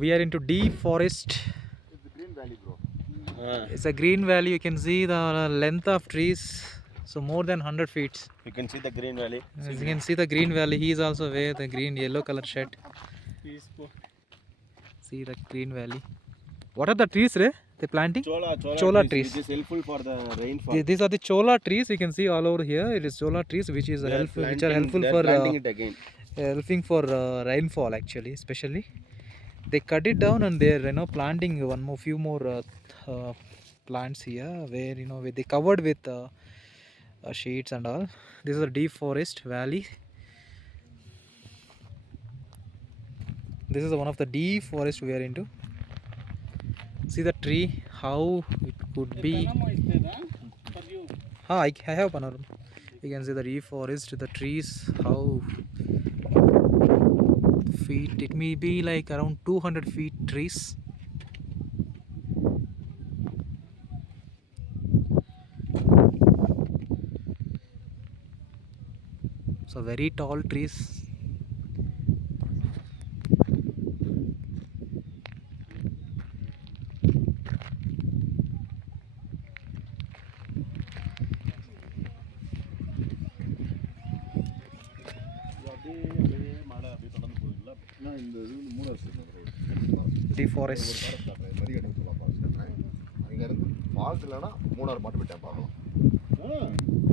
We are into deep forest. It's a green valley, bro. It's a green valley. You can see the length of trees. So more than 100 feet. You can see the green valley. As you can see the green valley. He is also wear the green yellow color shirt. See the green valley. What are the trees, Ray? They planting? Chola trees. It is helpful for the rainfall. These are the chola trees. You can see all over here. It is chola trees, which is helpful, which are helpful for planting it again. helping for rainfall actually, especially. They cut it down and they're planting few more plants here where where they covered with sheets and all. This is a deep forest valley. This is one of the deep forest we are into. See the tree, how it could be. I have panorama. You can see the deep forest, the trees, how feet. It may be like around 200 feet trees. So very tall trees. Deep forest. அங்க இருந்து falls இல்லனா மூணார் மட்டும் விட்டேன் பார்க்கலாம்.